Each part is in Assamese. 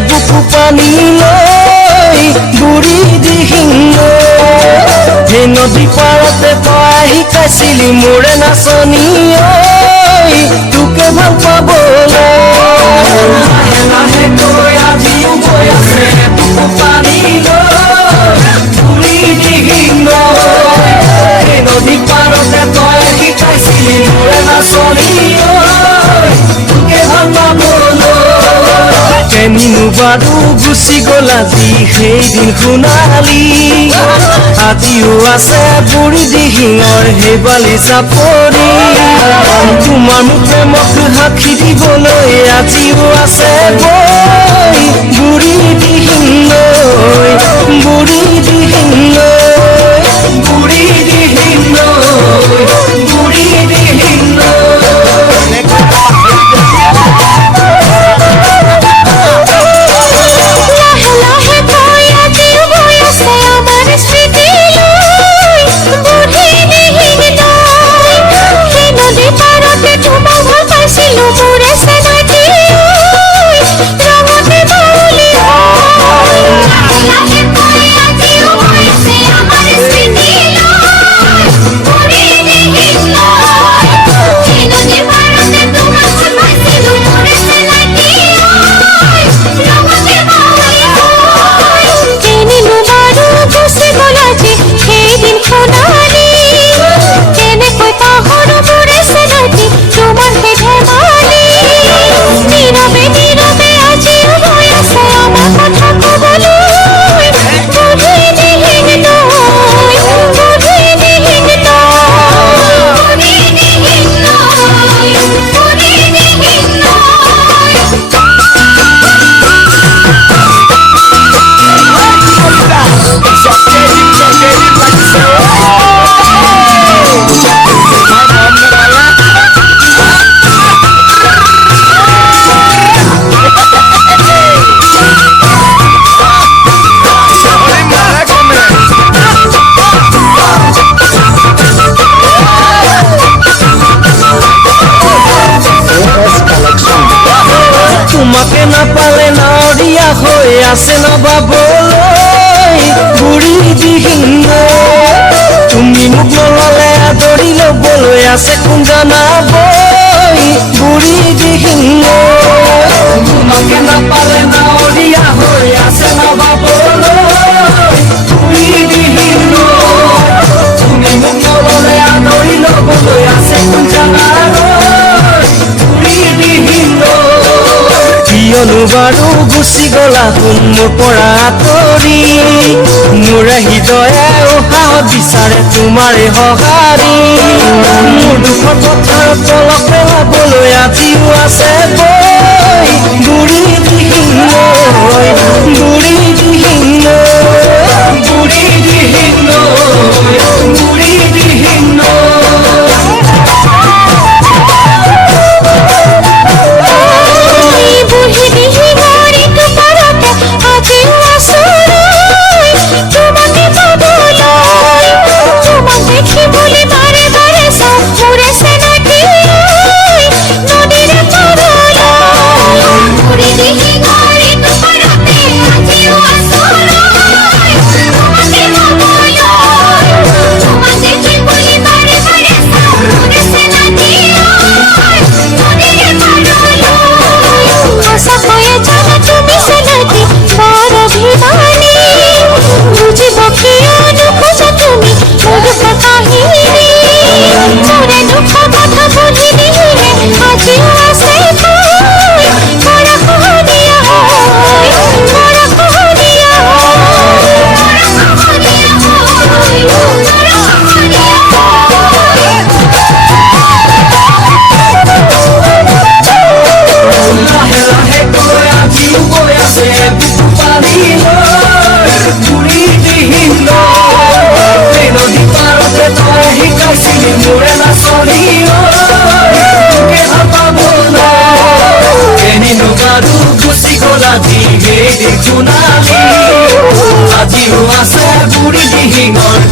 বুকু পানী লৈ বুঢ়ী দিহিং সেই নদী পাৰতে তই শিকাইছিলি মোৰে নাচনী তোকে ভাল পাবলৈ লাহে লাহে গৈ আজিও গৈ আছে বুকু পানী লৈ বুঢ়ী দিহিং সেই নদী পাৰতে তই শিকাইছিলি মোৰে নাচনী তোকে ভাল পাবলৈ কেনিনো বাৰু গুচি গ'ল আজি সেইদিন সোণালী আজিও আছে বুঢ়ী দিহিঙৰ সেই বালি চাপৰি তোমাৰ মোক প্ৰেমক সাক্ষী দিবলৈ আজিও আছে বৈ বুঢ়ী দিহিং লৈ বুঢ়ী দিহিং লৈ বুঢ়ী দিহিং লৈ বুঢ়ী দিহিং তোমাকে নাপালে নাৱৰীয়া হৈ আছে নবাবলৈ বুঢ়ী দিহিং তুমি মোক নললে আদৰি ল'বলৈ আছে কোন জানাবই বুঢ়ী দিহিং তোমাকে নাপালে নাৱৰীয়া হৈ আছে নবাবলৈ বুঢ়ী দিহিং তুমি মোক নললে আদৰি ল'বলৈ আছে কোন জানাবই বুঢ়ী দিহিং কিয়নো বাৰু গুচি গ'লা মোৰ পৰা আঁতৰি মোৰ হৃদয়ে উশাহত বিচাৰে তোমাৰে সঁহাৰি মোৰ দুখৰ পথাৰত তলক পেলাবলৈ আজিও আছে বৈ বুঢ়ী দিহিং লৈ বুঢ়ী দিহিং লৈ বুঢ়ী দিহিং লৈ বুঢ়ী Dihing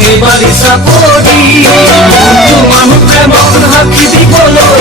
Everybody support me. Tu manu prema hakki di bolo